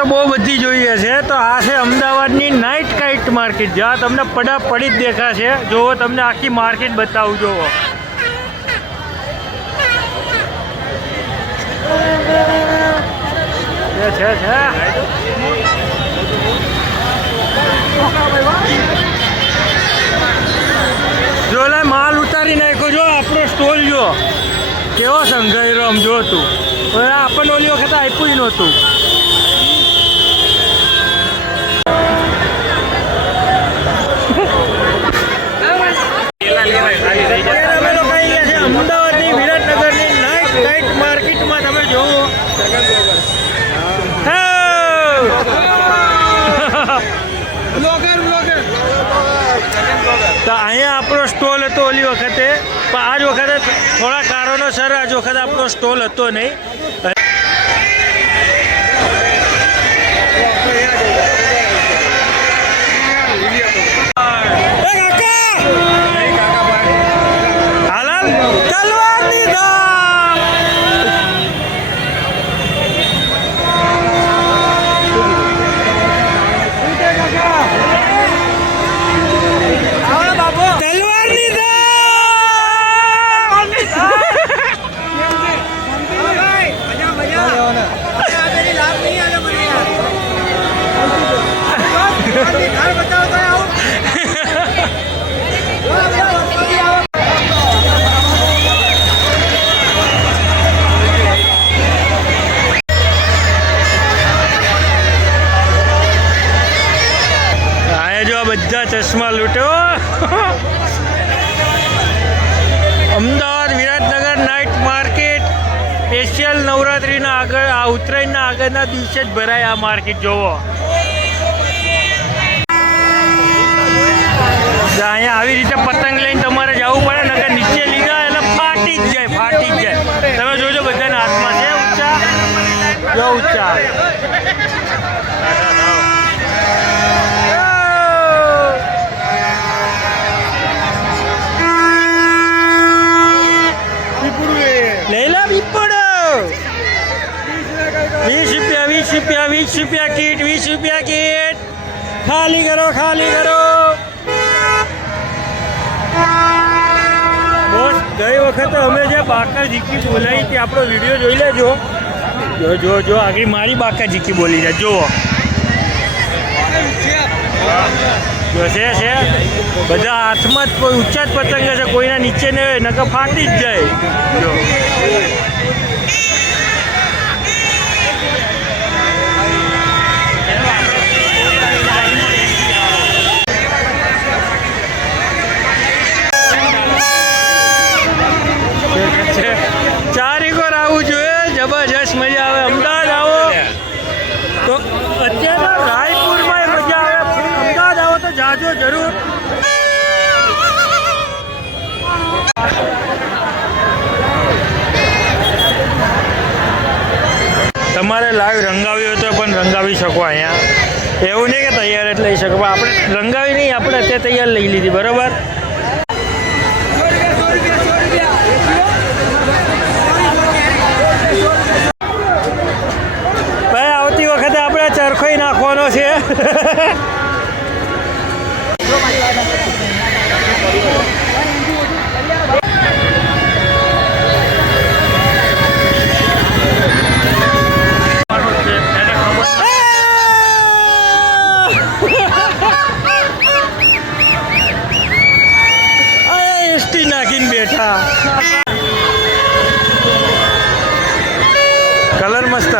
તો બહુ બધી જોઈએ છે. તો આ છે અમદાવાદની નાઇટ કાઇટ માર્કેટ, જ્યાં તમને પડી જ દેખાશે. જોવો, તમને આખી માર્કેટ બતાવું. જોવો, છે જો લે માલ ઉતારી નાખ્યો. જો આપણો સ્ટોલ જો કેવો સંઘાઈ રહ્યો. આમ જો તું, આપણને ઓલી વખતે આપ્યું જ નહોતું. અમદાવાદની વિરાટનગરની નાઇટ કાઇટ માર્કેટમાં તમે જોવો. તો અહીંયા આપણો સ્ટોલ હતો ઓલી વખતે, પણ આજ વખતે થોડા કારણોસર આજ વખતે આપણો સ્ટોલ હતો નહીં. બધા ચશ્મા લૂંટો. Ahmedabad Viratnagar night market special નવરાત્રિના આગળ, આ ઉત્તરાયણના આગળના દિવસે જ ભરાય આ માર્કેટ. જોવો, અહીંયા આવી રીતે પતંગ લઈને તમારે જવું પડે, નકર નીચે લીધા એટલે ફાટી જ જાય. તમે જોજો, બધાના હાથમાં છે ઊંચા. જો ઊંચા ₹20 કીટ, ₹20 કીટ. ખાલી કરો. બોસ, ગઈ વખતે અમે જે બાકા જીકી બોલાવી હતી, આપણો વિડીયો જોઈ લેજો. જો આગળ મારી બાકા જીકી બોલી જાય. જુઓ, છે બધા હાથમાં જ ઊંચા જ પતંગ છે, કોઈના નીચે નહીં હોય, નકર ફાટી જ જાય. જો ચારેકોર આવવું જોઈએ, જબરજસ્ત મજા આવે. અમદાવાદ આવો તો અત્યારે રાયપુરમાં મજા આવે, અમદાવાદ આવો તો જાજો જરૂર. તમારે લાઈવ રંગાવી હોય તો પણ રંગાવી શકો અહીંયા. એવું નહીં કે તૈયાર જ લઈ શકો, આપણે રંગાવી નહીં, આપણે અત્યારે તૈયાર લઈ લીધી. બરાબર. ભાઈ, આવતી વખતે આપણે ચરખોઈ નાખવાનો છે. એસટી નાખીને બેઠા. કલર મસ્ત.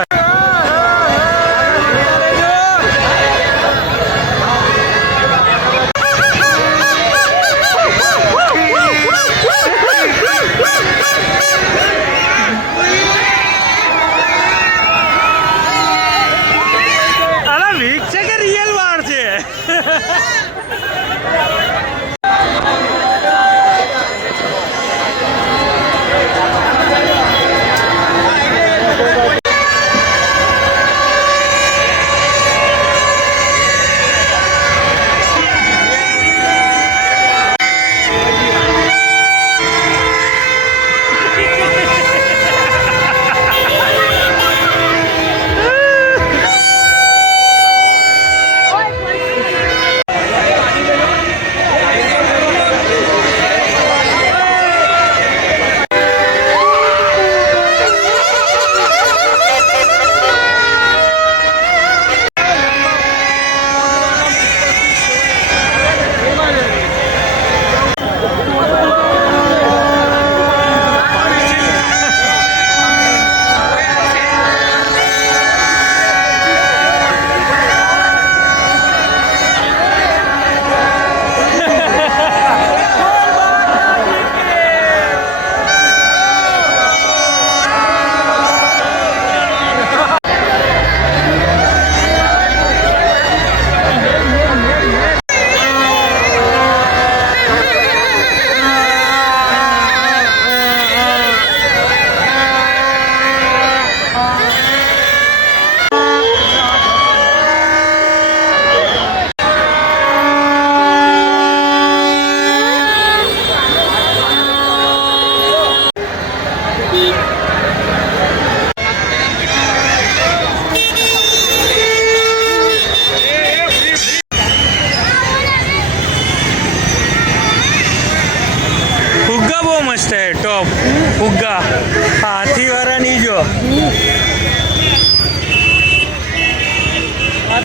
ફુગ્ગા બહુ મસ્ત હે ટોપ ફુગ્ગા. હા હાથી વાળા નહીં જો